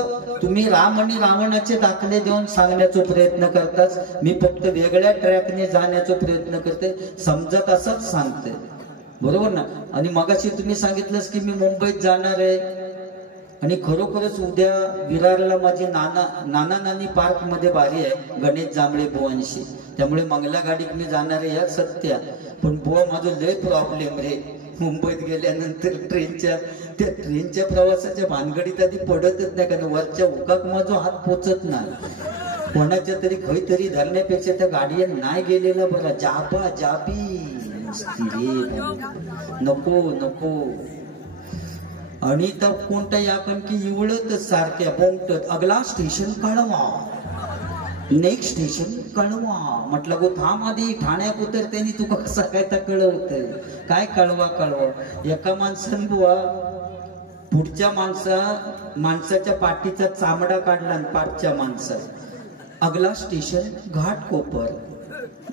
तुम्ही राम आणि रावणाचे दाखले देऊन सांगण्याचा प्रयत्न करताच, मी फक्त वेगळ्या ट्रॅकने जाण्याचा प्रयत्न करते, समजत असंच सांगते, बरोबर ना. आणि मगाशी तुम्ही सांगितलंच की मी मुंबईत जाणार आहे आणि खरोखरच उद्या विरारला माझी नाना नानी पार्क मध्ये बारी आहे गणेश जांभळे बुवांशी, त्यामुळे मंगला गाडीत मी जाणार आहे या सत्या. पण बुवा माझं लय प्रॉब्लेम रे, मुंबईत गेल्यानंतर ट्रेनच्या प्रवासाच्या भानगडीत आधी पडतच नाही, कारण वरच्या उकाक माझा हात पोचत नाही. कोणाच्या तरी खैतरी धरण्यापेक्षा त्या गाडीत नाही गेलेला बरा. जाबा जाबी नको नको. आणि तर कोणत्या याकण की इवळतच सारख्या बोंबटत. अगला स्टेशन कळवा, नेक्स्ट स्टेशन कळवा. म्हटलं गो थांब आधी ठाण्यात उतरते आणि तू कसं काय तर कळवत काय कळवा कळवा. एका माणसानं बुवा पुढच्या माणसाच्या पाठीचा चामडा काढला आणि पाठच्या माणसाचा. अगला station Ghatkopar,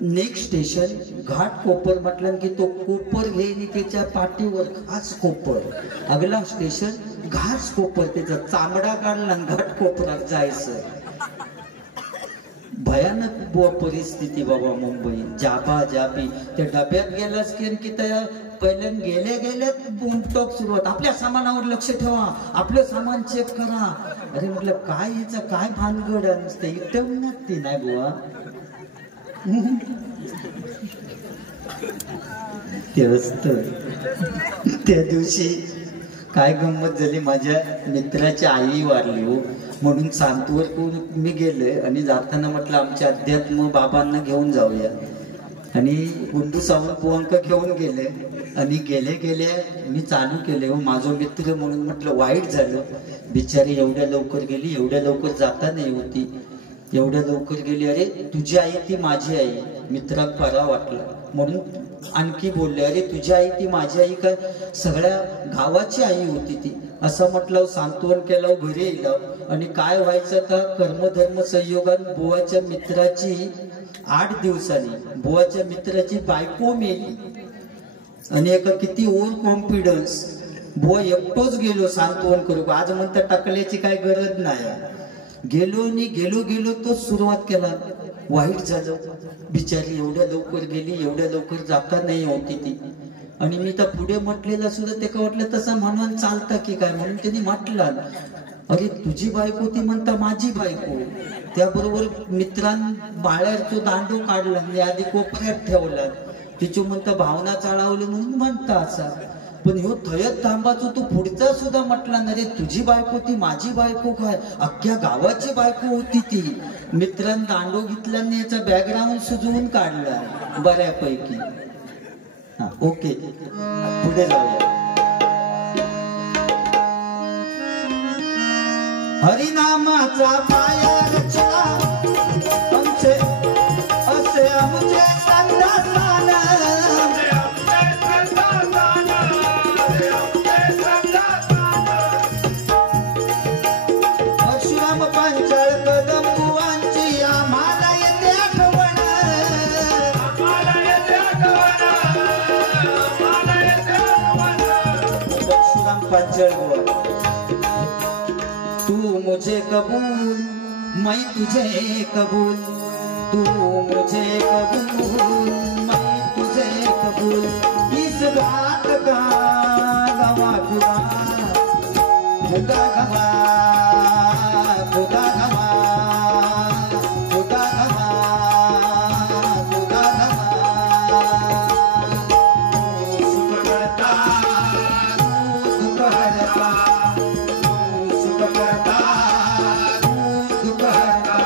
next station Ghatkopar. म्हटलं की तो कोपर घेईन त्याच्या पाठीवर घास कोपर. अगला स्टेशन घास कोपर, त्याचा चामडा काढला आणि घाटकोपरात जायचं. भयानक परिस्थिती बाबा मुंबई. जाबा जाबी. त्या डब्यात गेलास की त्या पहिल्यांदा गेल्यात बुमटॉक सुरुवात. आपल्या सामानावर लक्ष ठेवा, आपलं सामान चेक करा. अरे म्हटलं काय याचं काय भानगड नसते, इटवून ती नाही बुवा. ते असत त्या दिवशी काय गंमत झाली, माझ्या मित्राची आई वारली हो, म्हणून सांतवर मी गेले आणि जाताना म्हटलं आमच्या अध्यात्म बाबांना घेऊन जाऊया आणि गुंडू सावंत पोहंक घेऊन गेले आणि गेले गेले मी चालू केले हो माझं मित्र म्हणून म्हटलं वाईट झालं, बिचारी एवढ्या लवकर गेली, एवढ्या लवकर जाता नाही होती, एवढ्या लवकर गेली, अरे तुझी आई ती माझी आई, मित्राक परा वाटला म्हणून आणखी बोलले, अरे तुझी आई ती माझी आई काय, सगळ्या गावाची आई होती ती, असं म्हटलं सांत्वन केलं, घरी येलं आणि काय व्हायचं का कर्मधर्म संयोगान बुवाच्या मित्राची 8 दिवसांनी बुवाच्या मित्राची बायको मेली आणि एका किती ओव्हर कॉन्फिडन्स, बुवा एकटोच गेलो सांत्वन करू, आज म्हणता टाकल्याची काय गरज नाही, गेलो आणि गेलो तो सुरुवात केला, वाईट झालं, बिचारी एवढ्या लवकर गेली, एवढ्या लवकर जाता नाही होती ती, आणि मी तर पुढे म्हटलेलं सुद्धा ते का वाटलं तसं म्हणून चालतं की काय, म्हणून त्यांनी म्हटलं अरे तुझी बायको ती म्हणता माझी बायको, त्याबरोबर मित्रांनी बाळ्याचो दांडू काढला आणि आधी कोपऱ्यात ठेवला, तिची म्हणता भावना चाळवली म्हणून म्हणता असा, पण ह्यो थयत थांबाचो तो पुढचा सुद्धा म्हटला ना रे तुझी बायको ती माझी बायको काय, अख्ख्या गावाची बायको होती ती, मित्रांनी दांडो घेतल्याने याचा बॅकग्राऊंड सुजवून काढला बऱ्यापैकी. हा ओके पुढे जाऊया. हरिनामाचा पाया रचला आमचे असे आमचे संतान, परशुराम पांचाळ कदम बुवांची आम्हाला येते आठवण, परशुराम पांचाळ बुवा, तू मुझे कबूल मैं तुझे कबूल, तू मुझे कबूल मैं तुझे कबूल, इस बात का गवाह खुदा, खुदा गवाह, खुदा गवाह, खुदा गवाह, खुदा गवाह, सुख करता दुख हरता,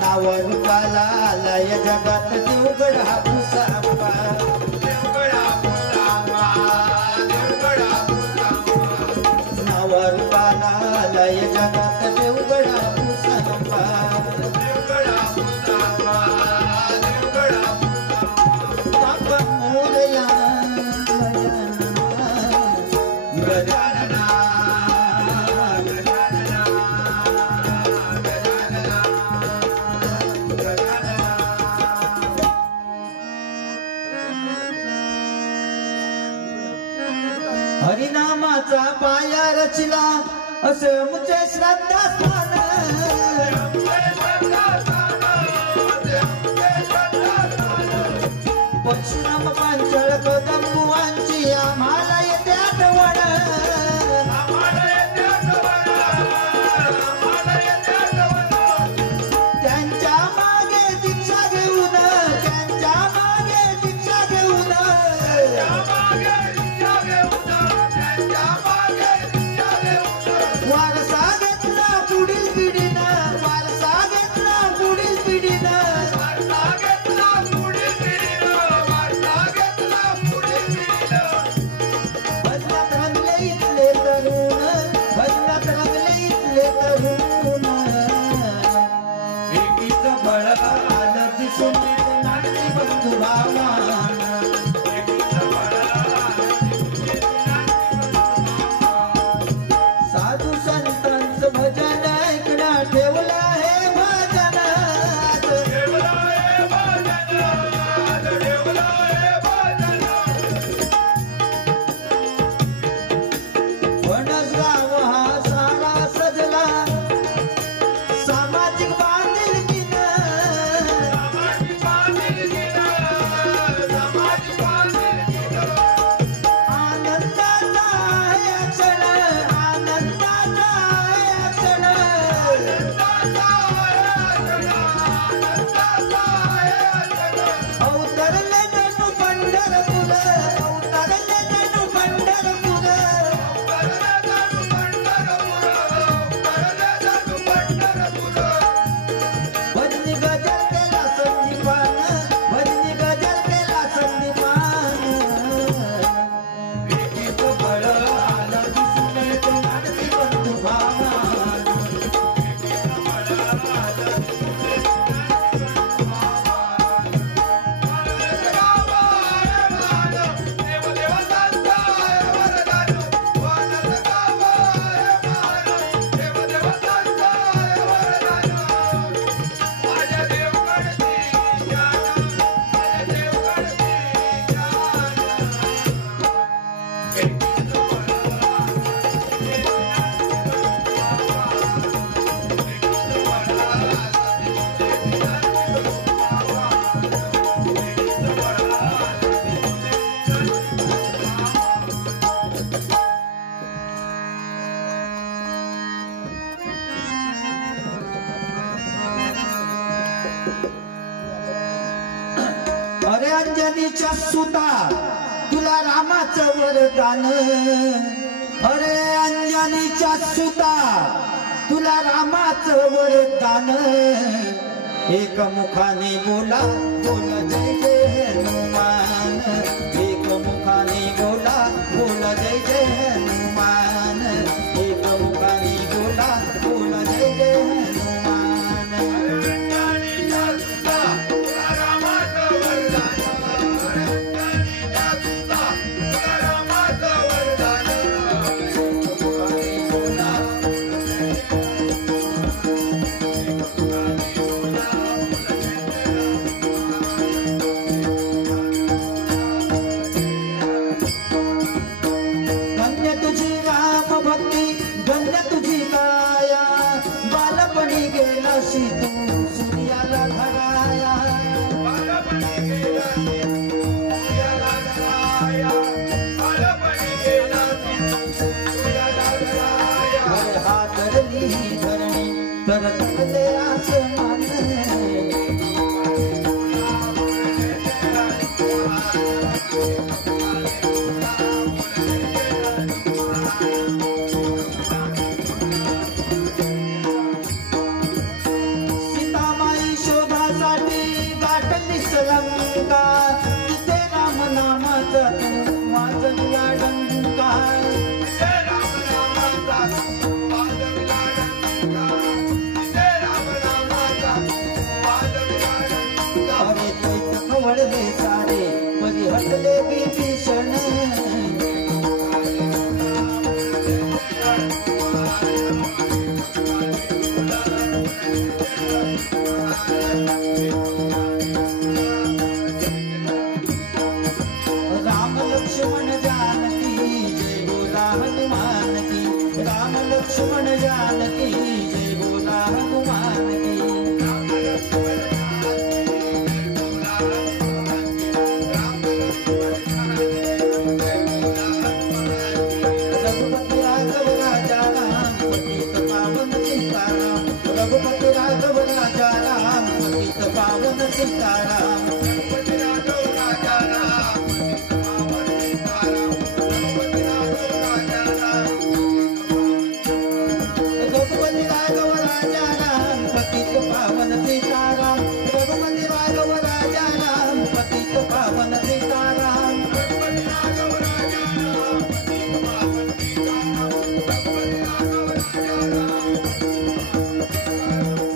नावारुपाला लय जगात देवगड हापूस आंबा, नावारुपाला लय जगात देवगड हापूस आंबा, बाबा मोरया गजानना, हरिनामाचा पाया रचला असे आमचे श्रद्धास्थान, परशुराम पांचाळ कदम बुवांची आम्हाला येते आठवण, त्यांच्या मागे दीक्षा घेऊन, त्यांच्या मागे दीक्षा घेऊन, वारसा घेतला पुढील पिढीनं, वारसा घेतला पुढील पिढीनं, भजनात रंगले इथले तरुण, भजनात रंगले इथले तरुण, एकीचं बळ आलं दिसून नाटकी बंधू भावान, साधू अरे अंजनीच्या सुता तुला रामाचं वरदान, अरे अंजनीच्या सुता तुला रामाचं वरदान, एक मुखाने बोला बोला जय जय हनुमान, एक मुखाने बोला बोला जय जय हनुमान, एक मुखाने बोला बोला जय जय हनुमान। अंजनीच्या सुता तुला रामाचं वरदान, अंजनीच्या सुता तुला रामाचं वरदान, एक मुखाने बोला तू सूर्याला धराया, बालपणी गेला सूर्याला धराया, बालपणी गेला सूर्याला धराया, हात धरली धरणी तर तळले आसमान, लंका तिथे राम नामाचा तू वाजविला डंका, तिथे राम नामाचा तू वाजविला डंका, तिथे राम नामाचा तू वाजविला डंका, अरे ते खवळले सारे परी हटले विभीषण, लक्ष्मण जानकी जय बोला हनुमान की, राम लक्ष्मण जानकी जय बोला हनुमान की, राम लक्ष्मण जानकी जय बोला हनुमान की, राम लक्ष्मण जानकी जय बोला हनुमान की। रघुपति राघव राजा राम पतित पावन सीताराम, रघुपति राघव राजा राम पतित पावन सीताराम, रघुपति राघव राजा राम पतित पावन सीताराम, रघुपति राघव राजा राम पतित पावन सीताराम, रघुपति राघव राजा राम पतित पावन सीताराम, रघुपति राघव राजा राम,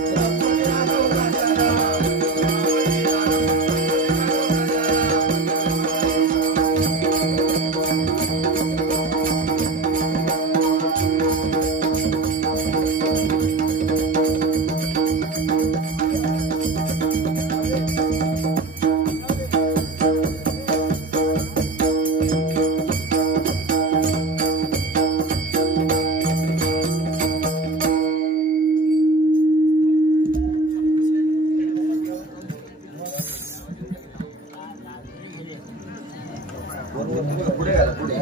रघुपति राघव राजा राम। पुढे